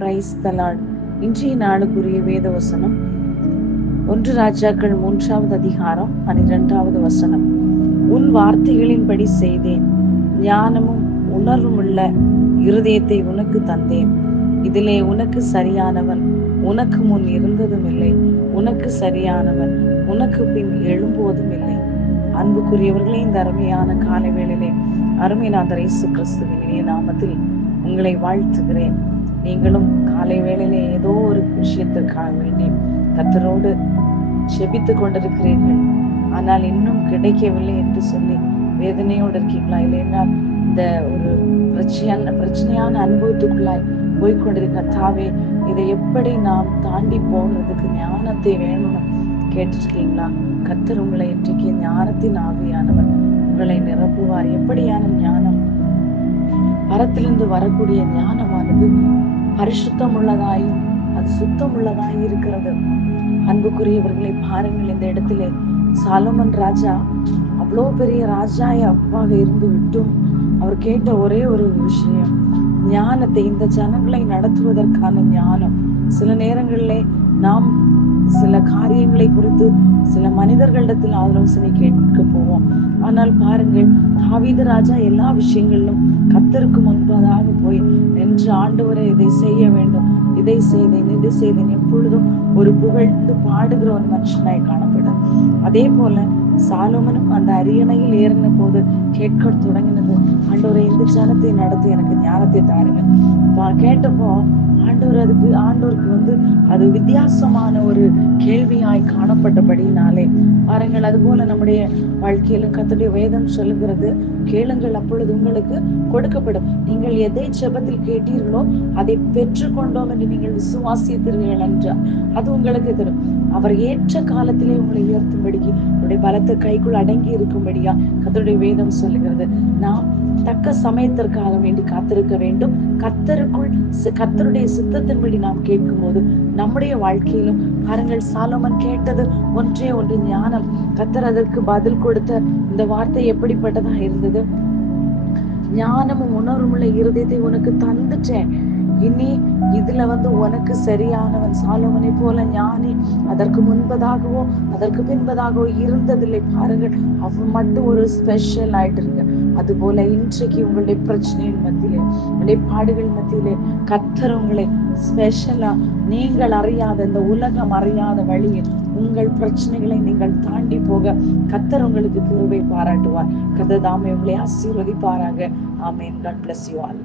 Praise the Lord. இன்றைய நாளுக்குரிய வேத வசனம் 1 ராஜாக்கள் 3வது அதிகாரம் 12வது வசனம். உன் வார்த்தைகளின்படி செய்தேன், ஞானமும் உணர்வுமுள்ள இருதயத்தை உனக்கு தந்தேன். இதிலே உனக்கு சரியானவன் உனக்கு முன் இருந்ததும் இல்லை, உனக்கு சரியானவன் உனக்கு பின் எழும்புவதும் இல்லை. அன்புக்குரியவர்களே, இந்த அருமையான காலை வேளையிலே அருமைநாதர் இயேசு கிறிஸ்துவின் இனிய நாமத்தில் உங்களை வாழ்த்துகிறேன். நீங்களும் காலை வேளையிலே ஏதோ ஒரு விஷயத்திற்காக வேண்டி கர்த்தரோடு செபித்துக் கொண்டிருக்கிறீர்கள். ஆனால் இன்னும் கிடைக்கவில்லை என்று சொல்லி வேதனையோடு இருக்கீங்களா? இல்லைன்னா இந்த ஒரு பிரச்சனையான அனுபவத்துக்குள்ளாய் போய்கொண்டிருக்க தாவே, இதை எப்படி நாம் தாண்டி போகிறதுக்கு ஞானத்தை வேணும்னு கேட்டிருக்கீங்களா? கர்த்தர் உங்களை இன்றைக்கு ஞானத்தின் ஆவியானவர் உங்களை நிரப்புவார். எப்படியான ஞானம்? பரத்திலிருந்து வரக்கூடிய ஞானமானது பரிசுத்தம் உள்ளதாயும் அது சுத்தம் உள்ளதாய் இருக்கிறது. அன்புக்குரியவர்களை பாருங்கள், இந்த இடத்திலே சாலமன் ராஜா அவ்வளோ பெரிய ராஜாவாக இருந்து விட்டும் அவர் கேட்ட ஒரே ஒரு விஷயம், ஞானத்தை, இந்த ஜனங்களை நடத்துவதற்கான ஞானம். சில நேரங்களிலே நாம் சில காரியங்களை குறித்து சில மனிதர்களிடத்தில் ஆலோசனை கேட்க போவோம். ஆனால் பாருங்கள், தாவீது ராஜா எல்லா விஷயங்களிலும் கர்த்தருக்கு முன்பதாக போய் நின்று, ஆண்டவரே இதை செய்ய வேண்டும், இதை செய்தேன் எப்பொழுதும் ஒரு புகழ்ந்து பாடுகிற ஒரு மனுஷனாய் காணப்படும். அதே போல சாலோமனும் அந்த அரியணையில் ஏறின போது கேட்க தொடங்கினது, ஆண்டவரை இந்த ஜனத்தை நடத்தி எனக்கு ஞானத்தை தாருங்க. கேட்டப்போ ஆண்டவருக்கு அது வித்தியாசமான ஒரு கேள்வியாய் காணப்பட்டபடினாலே பாருங்கள், அது போல நம்முடைய வாழ்க்கையிலும் கர்த்தருடைய வேதம் சொல்லுகிறது, கேளுங்கள் அப்பொழுது உங்களுக்கு கொடுக்கப்படும், நீங்கள் எதை ஜெபத்தில் கேட்டீர்களோ அதை பெற்றுக்கொண்டோம் என்று நீங்கள் விசுவாசித்தீர்கள் என்றால் அது உங்களுக்கு தரும். அவர் ஏற்ற காலத்திலே உங்களை உயர்த்தும்படிக்கு உடைய பலத்த கைக்குள் அடங்கி இருக்கும்படியா கர்த்தருடைய வேதம் சொல்லுகிறது. நாம் தக்க சமயத்திற்காக வேண்டி காத்திருக்க வேண்டும். கர்த்தருடைய சித்தத்தின்படி நாம் கேட்கும் போது நம்முடைய வாழ்க்கையிலும் பாருங்கள், சாலோமன் கேட்டது ஒன்றே ஒன்று, ஞானம். கர்த்தர் அதற்கு பதில் கொடுத்த இந்த வார்த்தை எப்படிப்பட்டதா இருந்தது? ஞானமும் உணர்வுமுள்ள இருதயத்தை உனக்கு தந்துட்டேன், இனி இதுல உனக்கு சரியானவன் சாலோமனை போல ஞானி அதற்கு முன்பதாகவோ அதற்கு பின்பதாகவோ இருந்ததில்லை. பாருங்கள், அவன் மட்டும் ஒரு ஸ்பெஷல் ஆயிட்டு இருக்கு. அது போல இன்றைக்கு உங்களுடைய பிரச்சனையின் மத்தியிலே, உங்களுடைய பாடுகள் மத்தியிலே கர்த்தர் உங்களை ஸ்பெஷலா, நீங்கள் அறியாத, இந்த உலகம் அறியாத வழியில் உங்கள் பிரச்சனைகளை நீங்கள் தாண்டி போக கர்த்தர் உங்களுக்கு கிருபை பாராட்டுவார். கர்த்தர் தாமே உங்களை ஆசீர்வதிப்பாராக. ஆமென். God bless you all.